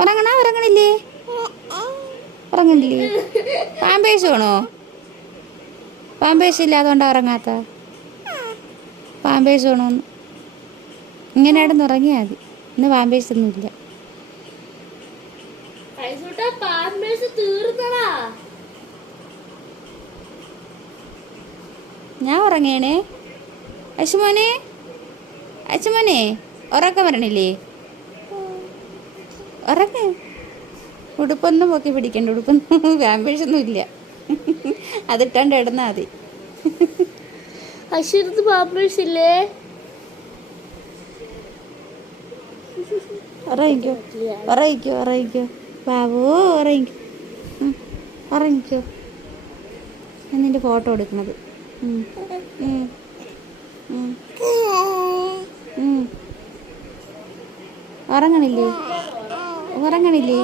ഉറങ്ങണോ ഉറങ്ങണില്ലേ? ഉറങ്ങണില്ലേ? Pampers വേണോ? Pampers ഇല്ല അതുകൊണ്ടാ ഉറങ്ങാത്ത. പാമ്പേഴ്സ് വേണോന്ന്. ഇങ്ങനെ ആയിടന്ന് ഉറങ്ങിയാൽ മതി. ഇന്ന് പാമ്പേഴ്സ് ഒന്നും ഇല്ല. ഞാൻ ഉറങ്ങേണേ. അശുമോനെ അശുമോനെ ഉറക്കം വരണില്ലേ? ഉറങ്ങ. ഉടുപ്പൊന്നും പൊക്കി പിടിക്കണ്ട. ഉടുപ്പൊന്നും പാമ്പേഴ്സൊന്നും ഇല്ല. അതിട്ടാണ്ട് ഇടുന്നാ മതി. അശ്വരത്ത് പാമ്പേഴ്സ് ഇല്ലേ? ഉറങ്ങിക്കോ ഉറങ്ങിക്കോ ഉറങ്ങിക്കോ ബാബു ഉറങ്ങിക്കോ. ഉറങ്ങിക്കോ. എന്നിൻ്റെ ഫോട്ടോ എടുക്കണത്. ഉറങ്ങണില്ലേ? ഉറങ്ങണില്ലേ?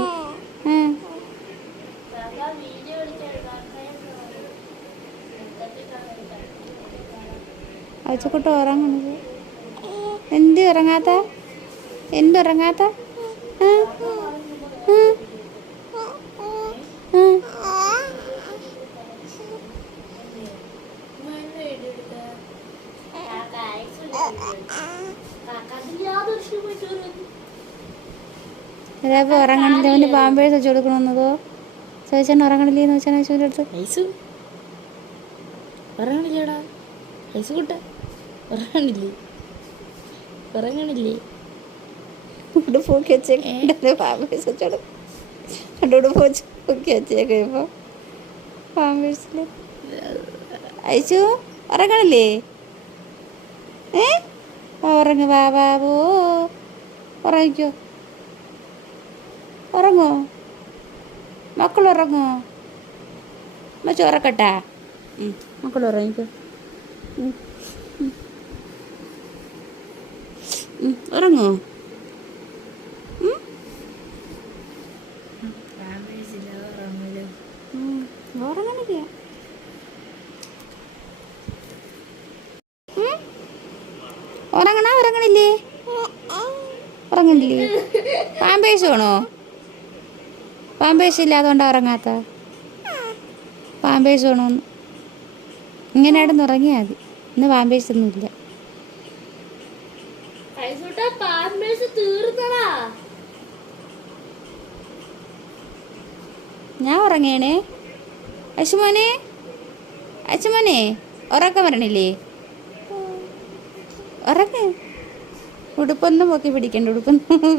അച്ചക്കുട്ട ഉറങ്ങണത് എന്ത് ഉറങ്ങാത്ത? എന്തുറങ്ങാത്ത? അതേപ്പോൾ ഉറങ്ങണില്ല. അവൻ്റെ പാമ്പേഴ്സ് വെച്ച് കൊടുക്കണമെന്നതോ ചോദിച്ചാൽ ഉറങ്ങണില്ലേന്ന് വെച്ചാൽ ഐശുവിൻ്റെ അടുത്ത്. ഉറങ്ങണില്ലേടാ ഐസുകുട്ട? ഉറങ്ങണില്ലേ? ഉറങ്ങണില്ലേ? ഉടുപ്പ് പൊക്കി വെച്ചേക്കണ്ടേ പാമ്പേഴ്സ് വെച്ചോടും. ഉടുപ്പ് വെച്ച് പൊക്കി വെച്ചേക്ക. ഇപ്പോൾ പാമ്പേഴ്സിൽ ഐശു ഉറങ്ങണില്ലേ? ഉറങ്ങ ബാബോ. ഉറങ്ങിക്കോ. ഉറങ്ങോ മക്കൾ? ഉറങ്ങോ? മച്ച ഉറക്കട്ടാ. മക്കൾ ഉറങ്ങിക്കോ. ഉറങ്ങോ? ഉറങ്ങണില്ല. ഉറങ്ങണോ ഉറങ്ങണില്ലേ? ഉറങ്ങണില്ലേ? പാമ്പേഴ്സ് വേണോ? പാമ്പേഴ്സ് ഇല്ല അതുകൊണ്ടാ ഉറങ്ങാത്ത. പാമ്പേഴ്സ് വേണോന്ന്. ഇങ്ങനെ ആയിടന്ന് ഉറങ്ങിയാൽ മതി. ഇന്ന് പാമ്പേഴ്സ് ഒന്നും ഇല്ല. ഞാൻ ഉറങ്ങേണേ. അശുമോനെ അശുമോനെ ഉറക്കം വരണില്ലേ? ഉറങ്ങ. ഉടുപ്പൊന്നും പൊക്കി പിടിക്കണ്ട. ഉടുപ്പൊന്നും